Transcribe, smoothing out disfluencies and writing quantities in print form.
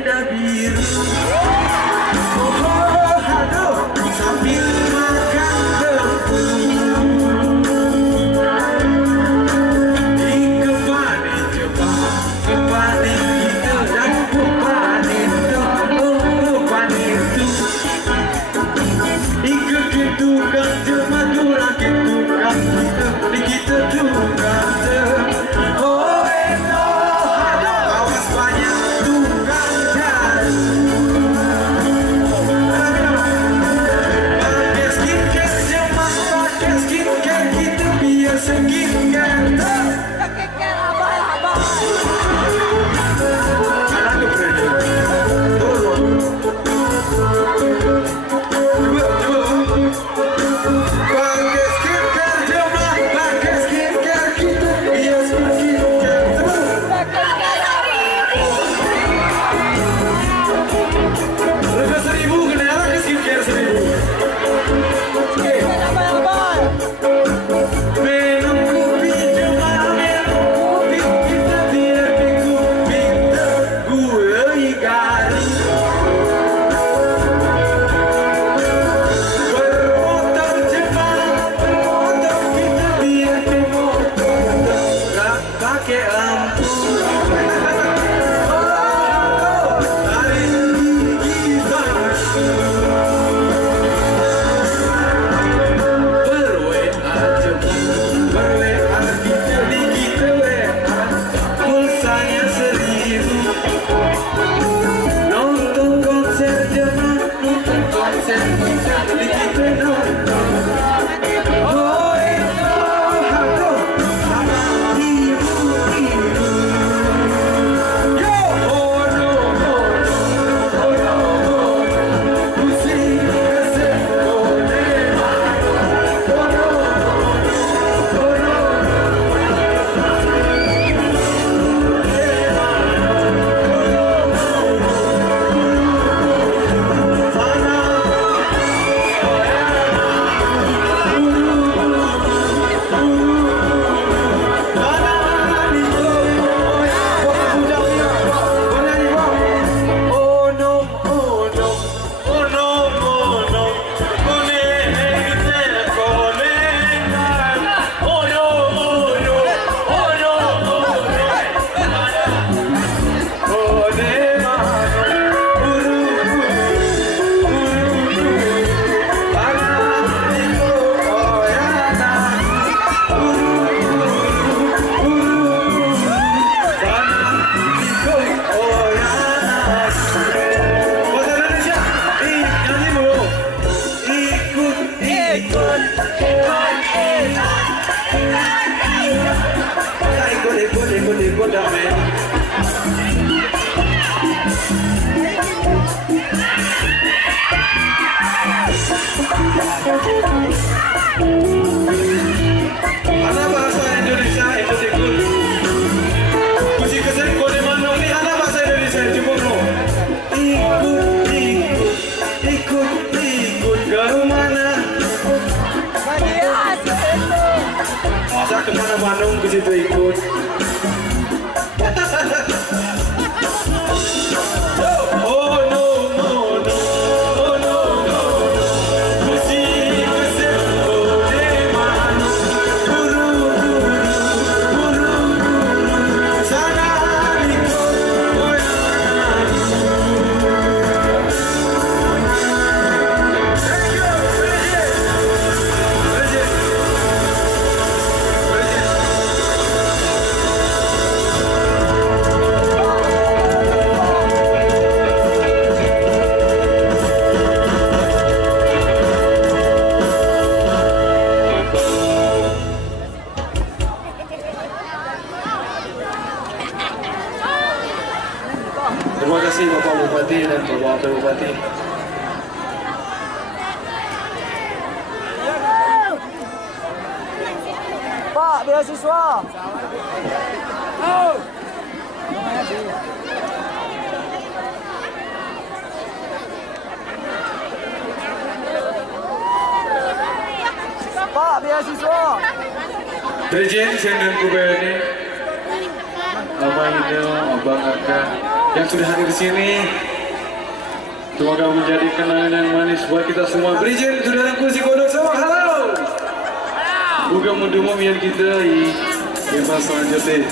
tenda biru. Oh, aduh, sambil makan tepung. Di kepani Jepang, kepani kita dan kepani itu, kepani itu. Ikut tukang jemaah durang tukang kita, di kita tukang oh eno, ada awas banyak tukang jalan. Pakai skincare jemaah, pakai skincare kita biar skincare. Skincare abal-abal. Anak tu turun. Pakai skincare jemaah, pakai skincare kita biar skincare. Harga 1000 kena harga skincare 1000. Minum kopi jemaah, minum kopi kita biar di kopi tergulai garing. Bermotor jemaah, bermotor kita biar di motor tak pakai lampu. Hari ini bangsa ber-WA jemaah, ber-WA kita di kita WA, pulsanya 1000. Nonton konser jemaah, nonton konser kita di kita nonton. Oh itu aku sama ibu-ibu. Yo oh no oh no oh no oh no, musik kasih oh nema oh no oh no ikut damai. Ada bahasa Indonesia ikut-ikut. Musik kesan kode mana ni ada bahasa Indonesia cukup no. Ikut ke mana? Masa kemana Bandung ke situ ikut. Oh no no no oh no no musik kesan kode mana? Buru sana ikut Terima kasih Bapak Bupati dan Bapak Wakil Bupati. Pak, beasiswa. Oh. Pak, beasiswa. Presiden Senang Kubeni, Abang Ino, Abang Akan, yang sudah hadir di sini. Semoga menjadi kenangan yang manis buat kita semua. Beri izin saudara kursi kodok semua. Halo. Bukan mendumum yang kita ini. Yang selanjutnya.